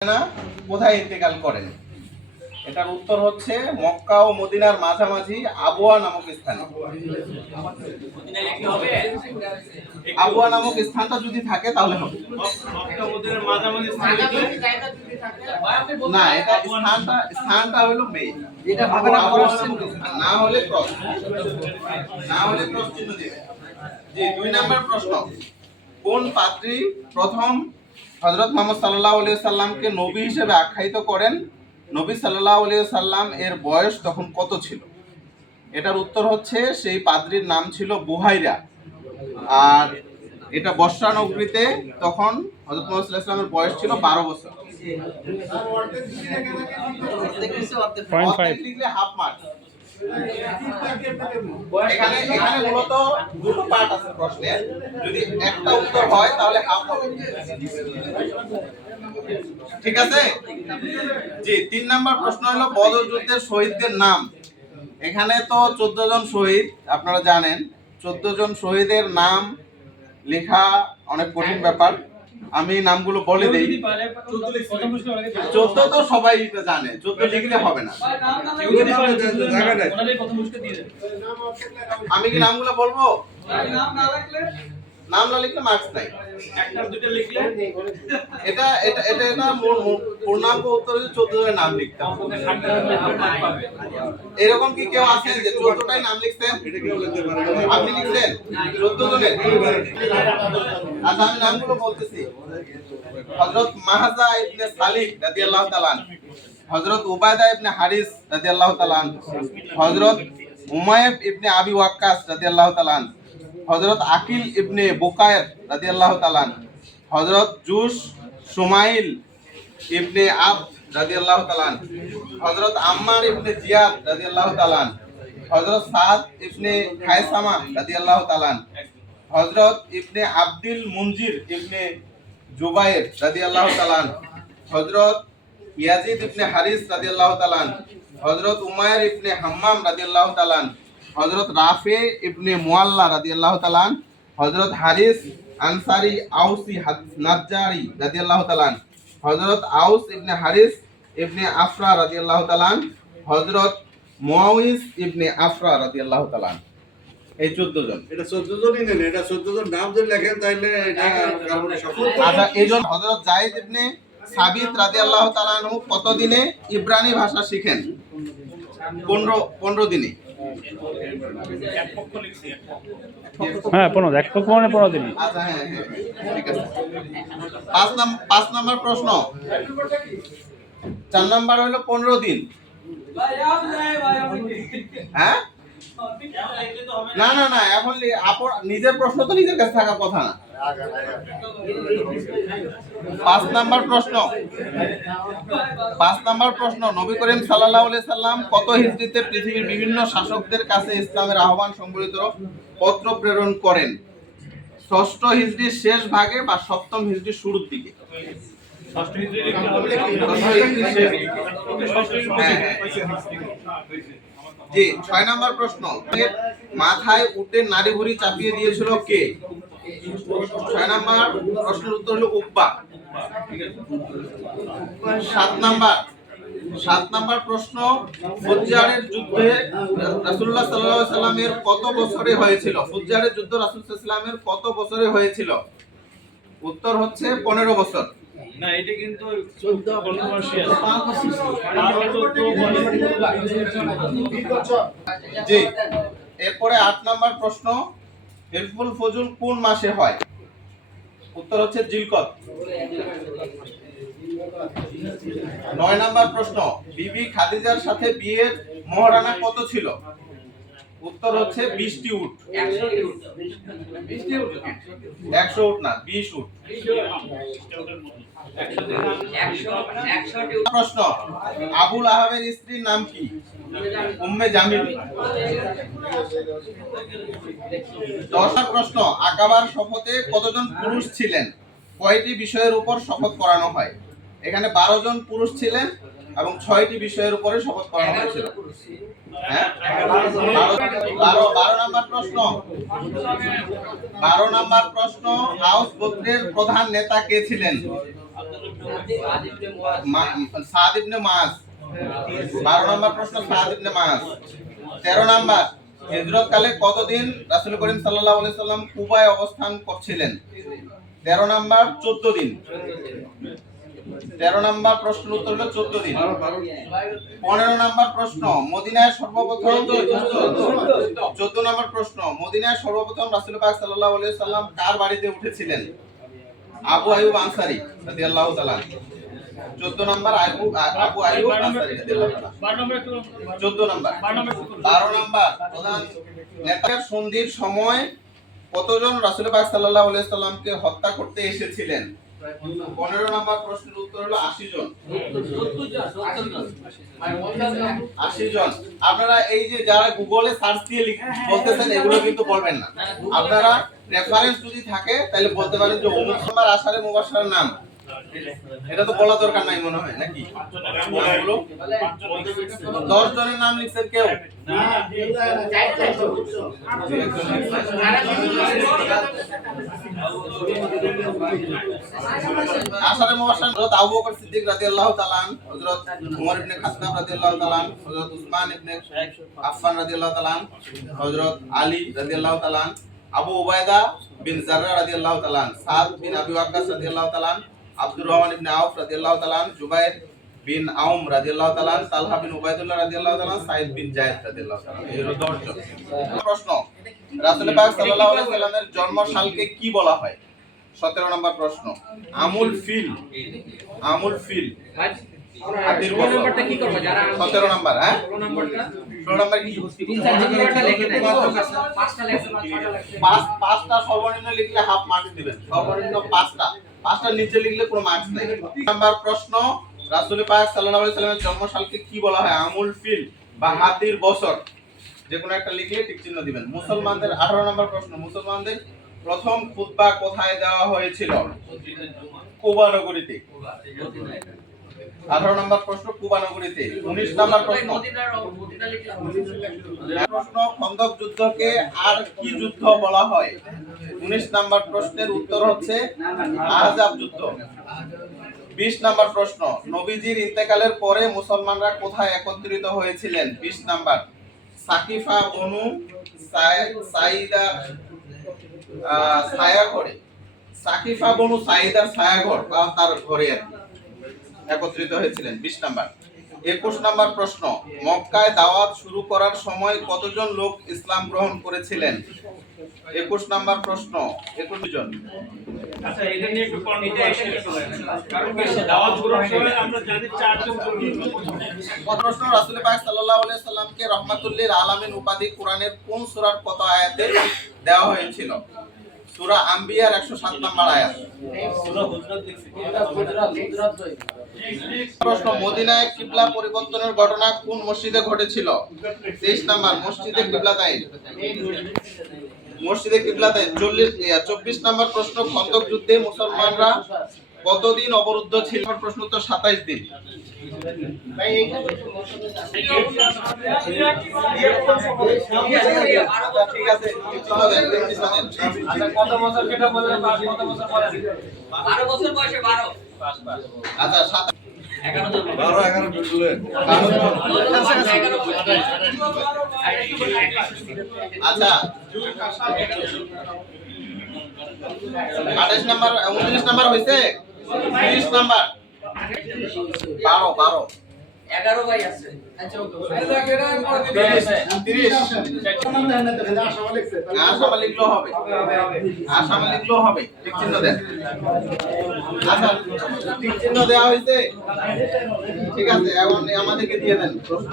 না কোথায় ইন্তেকাল করেন? এটার উত্তর হচ্ছে মক্কা ও মদিনার মাঝামাঝি আবওয়া নামক স্থানে। আবওয়া নামক স্থানটা যদি থাকে তাহলে হবে। না, এটা স্থানটা হলো মেইন। এটা হবে না, না হলে ক্রস, না হলে ক্রস চিহ্ন দিবে। জি, 2 নাম্বার প্রশ্ন, কোন পাত্রী প্রথম হযরত মুহাম্মদ সাল্লাল্লাহু আলাইহি সাল্লামকে নবী হিসেবে আখ্যায়িত করেন? নবী সাল্লাল্লাহু আলাইহি সাল্লাম এর বয়স তখন কত ছিল? এটার উত্তর হচ্ছে সেই পাদ্রীর নাম ছিল বুহাইরা। আর এটা বসরা নগরীতে তখন হযরত মুহাম্মদ সাল্লাল্লাহু আলাইহি সাল্লামের বয়স ছিল 12 বছর। 0.5 লিখলে হাফ মার্ক। এখানে মূলত দুটো পার্ট আছে প্রশ্নে, যদি একটা উত্তর হয় তাহলে হাফ হবে। ঠিক আছে? জি, 3 নাম্বার প্রশ্ন হলো বদর যুদ্ধের শহীদদের নাম। এখানে তো 14 জন শহীদ আপনারা জানেন। 14 জন শহীদের নাম লেখা অনেক কঠিন ব্যাপার। আমি নামগুলো বলে দেই। 14 তো সবাই জানে, 14 লিখলে হবে না। আমি কি নামগুলো বলবো? নাম না লিখলে মার্কস নাই। একটা দুটো লিখলে এটা পূর্ণাঙ্গ উত্তর হচ্ছে 14 জনের নাম লিখতে হবে। এরকম কি কেউ আছেন যে 14টাই নাম লিখছেন? আপনি লিখছেন 14 জনের? আচ্ছা, আমি নামগুলো বলতেছি। হযরত মাহজা ইবনে সালিক রাদিয়াল্লাহু তাআলা, হযরত উবাইদা ইবনে হারিস রাদিয়াল্লাহু তাআলা, হযরত উমাইব ইবনে আবি ওয়াক্কাস রাদিয়াল্লাহু তাআলা, হযরত আকিল ইবনে বুকায়ের রাদিয়াল্লাহু তাআলা, হযরত জুস সুমাইল ইবনে আবদ রাদিয়াল্লাহু তাআলা, হযরত আম্মার ইবনে জিয়াদ রাদিয়াল্লাহু তাআলা, হযরত সাদ ইবনে খায়সামা রাদিয়াল্লাহু তাআলা, হযরত ইবনে আব্দুল মুনজির ইবনে জুবায়ের রাদিয়াল্লাহু তাআলা, হযরত ইয়াজিদ ইবনে হারিস রাদিয়াল্লাহু তাআলা, হযরত উমাইর ইবনে হাম্মাম রাদিয়াল্লাহু তাআলা, হযরত রাফি ইবনে মুআল্লা রাদিয়াল্লাহু তাআলা, হযরত হারিস আনসারী আউসি নাজ্জারি রাদিয়াল্লাহু তাআলা, হযরত আউস ইবনে হারিস ইবনে আফরা রাদিয়াল্লাহু তাআলা, হযরত মুআউইজ ইবনে আফরা রাদিয়াল্লাহু তাআলা। এই 14 জন। এটা 14 জনই নেন, এটা 14 জন নাম যদি লেখেন তাহলে এটা কারণে সফল। আচ্ছা, এইজন হযরত যায়েদ ইবনে সাবিত রাদিয়াল্লাহু তাআলা আনহু কত দিনে ইব্রানি ভাষা শিখেন? 15 দিনে। হ্যাঁ, 15 এক পক্ষ মানে 15 দিন। আচ্ছা, হ্যাঁ, ঠিক আছে। 5 নাম্বার প্রশ্ন, 4 নাম্বার হলো 15 দিন। হ্যাঁ, না না না, এখন নিজের প্রশ্ন তো নিজের কাছে থাকার কথা না। 5 নাম্বার প্রশ্ন, নবী করিম সাল্লাল্লাহু আলাইহি সাল্লাম কত হিজরিতে পৃথিবীর বিভিন্ন শাসকদের কাছে ইসলামের আহ্বান সম্বলিত পত্র প্রেরণ করেন? 6ষ্ঠ হিজরির শেষ ভাগে বা 7ম হিজরির শুরুর দিকে? জি, 6 নাম্বার প্রশ্ন, মাথায় উটের নাড়ি ভুঁড়ি চাপিয়ে দিয়েছিল কে? 6 নাম্বার প্রশ্নের উত্তর হলো উকবা। 7 নাম্বার প্রশ্ন, ফুজ্জারের যুদ্ধে রাসূলুল্লাহ সাল্লাল্লাহু আলাইহি সাল্লামের কত বছরে হয়েছিল? ফুজ্জারের যুদ্ধ রাসূল সাল্লাল্লাহু আলাইহি সাল্লামের কত বছরে হয়েছিল? উত্তর হচ্ছে 15 বছর। না, এটা কিন্তু 14 কন্ট্রোভার্সিয়াল। জি, এরপরে 8 নাম্বার প্রশ্ন, হিলফুল ফজল কোন মাসে হয়? উত্তর হচ্ছে জিলকদ। 9 নাম্বার প্রশ্ন, বিবি খাদিজার সাথে বিয়ের মহরানা কত ছিল? উত্তর হচ্ছে 20টি উট। 100 উট না, 20 উট। প্রশ্ন, আবুল আহাবের স্ত্রীর নাম কি? উম্মে জামিল। 10 প্রশ্ন, আকাবার শপথে কতজন পুরুষ ছিলেন? কয়টি বিষয়ের উপর শপথ করানো হয়? এখানে 12 জন পুরুষ ছিলেন এবং 6টি বিষয়ের উপরে শপথ করানো হয়েছিল। হ্যাঁ, 12 নাম্বার প্রশ্ন, 12 নাম্বার প্রশ্ন, আউস গোত্রের প্রধান নেতা কে ছিলেন? সাদ ইবনে মুআজ। 12 নম্বর প্রশ্ন সাদ ইবনে মুআজ। 13 নম্বর হিজরত কালে কতদিন রাসূল করিম সাল্লাল্লাহু আলাইহি সাল্লাম কুবায় অবস্থান করছিলেন? 13 নম্বর 14 দিন। 13 নম্বর প্রশ্নের উত্তর হলো 14 দিন। 15 নম্বর প্রশ্ন মদিনায় সর্বপ্রথম 14 নম্বর প্রশ্ন মদিনায় সর্বপ্রথম রাসূল পাক সাল্লাল্লাহু আলাইহি সাল্লাম কার বাড়িতে উঠেছিলেন? আবু আইয়ুব আনসারী রাদিয়াল্লাহু তাআলা। 14 নম্বর আবু আইয়ুব আনসারী রাদিয়াল্লাহু তাআলা। 14 নম্বর। 12 নম্বর প্রধান নেতার সন্ধির সময় কতজন রাসূল পাক সাল্লাল্লাহু আলাইহি সাল্লামকে হত্যা করতে এসেছিলেন? 15 নম্বর প্রশ্নের উত্তর হলো 80 জন। 80 জন। আপনারা এই যে যারা গুগলে সার্চ দিয়ে বলতেছেন এগুলো কিন্তু বলবেন না। আপনারা রেফারেন্স যদি থাকে তাহলে বলতে পারেন যে অমুক নাম্বার আশারে মুবাশশারের নাম। এটা তো বলা দরকার নাই মনে হয় নাকি? 10 জনের নাম লিখছেন কেউ? আশারে মুবাশশার হযরত আবু বকর সিদ্দিক রাদিয়াল্লাহু তাআলা আন, হযরত ওমর ইবনে খাত্তাব রাদিয়াল্লাহু তাআলা আন, হযরত উসমান ইবনে আফফান রাদিয়াল্লাহু তাআলা আন, হযরত আলী রাদিয়াল্লাহু তাআলা আন, আবু উবাইদা বিন জাররা রাদিয়াল্লাহু তাআলা আন, সাদ বিন আবি ওয়াক্কাস রাদিয়াল্লাহু তাআলা আন, আব্দুর রহমান ইবনে আউফ রাদিয়াল্লাহু তাআলা আন, জুবাইর বিন আউম রাদিয়াল্লাহু তাআলা আন, তালহা বিন উবাইদুল্লাহ রাদিয়াল্লাহু তাআলা আন, সাঈদ বিন যায়েদ রাদিয়াল্লাহু তাআলা আন। এই হলো 10 জন। প্রশ্ন রাসূল পাক সাল্লাল্লাহু আলাইহি সাল্লামের জন্মসালকে কি বলা হয়? 17 নম্বর প্রশ্ন আমুল ফিল। আমুল ফিল হাতির বছর। 17 নম্বর। হ্যাঁ 16 নম্বর কি? পাঁচটা সর্বনিম্ন লিখলে হাফ মার্কস দিবেন। সর্বনিম্ন পাঁচটা নিচে লিখলে কোনো মার্কস নাই। নাম্বার প্রশ্ন রাসূল পাক সাল্লাল্লাহু আলাইহি সাল্লামের জন্মসালকে কি বলা হয়? আমুল ফিল বা হাতির বছর। যে কোনো একটা লিখলে টিক চিহ্ন দিবেন। মুসলমানদের 18 নম্বর প্রশ্ন মুসলমানদের প্রথম খুতবা কোথায় দেওয়া হয়েছিল? কুবা নগরীতে। 18 নম্বর প্রশ্ন কুবা নগরীতে। 19 নম্বর প্রশ্ন খন্দক যুদ্ধকে আর কি যুদ্ধ বলা হয়? 19 নম্বর প্রশ্নের উত্তর হচ্ছে আহজাব যুদ্ধ। 20 নম্বর প্রশ্ন নবীজির ইন্তেকালের পরে মুসলমানরা কোথায় একত্রিত হয়েছিলেন? 20 নম্বর সাকিফা বনু সাইদা ছায়াঘরে। সাকিফা বনু সাইদার ছায়াঘর বা তার ঘরে একত্রিত হয়েছিলেন। 20 নম্বর। 21 নম্বর প্রশ্ন মক্কায় দাওয়াত শুরু করার সময় কতজন লোক ইসলাম গ্রহণ করেছিলেন? 21 নম্বর প্রশ্ন 21 জন। আচ্ছা এটা নিয়ে একটু কনফিউশন কারণ কি দাওয়াত গ্রহণ করে আমরা জানি 4 জন প্রশ্ন রাসূল পাক সাল্লাল্লাহু আলাইহি সাল্লামকে রাহমাতুল লিল আলামিন উপাধি কোরআনের কোন সূরার কত আয়াতে দেওয়া হয়েছিল? সূরা আম্বিয়ার 107 নম্বর আয়াত। সূরা হুজরাত দেখছি। প্রশ্ন মদিনায় কিবলা পরিবর্তনের ঘটনা কোন মসজিদে ঘটেছিল? 23 নম্বর মসজিদে কিবলাতাইন। মসজিদে কিবলাতাইন। 24 নম্বর প্রশ্ন খন্দক যুদ্ধে মুসলমানরা কতদিন অবরুদ্ধ ছিল? প্রশ্ন উত্তর 27 দিন। ঠিক আছে কত বছর কেটে বললেন কত বছর পরে? 12 বছর বয়সে 12। আচ্ছা 12 11 বললেন। আচ্ছা 28 নাম্বার 29 নাম্বার হইছে 30 নাম্বার 12 11 ভাই আছে। আচ্ছা 30 আসামা লিখলেও হবে। আসামা লিখলেও হবে। ঠিক চিহ্ন দেন। আচ্ছা ঠিক চিহ্ন দেওয়া হয়েছে। ঠিক আছে এখন আমাদেরকে দিয়ে দেন প্রশ্ন।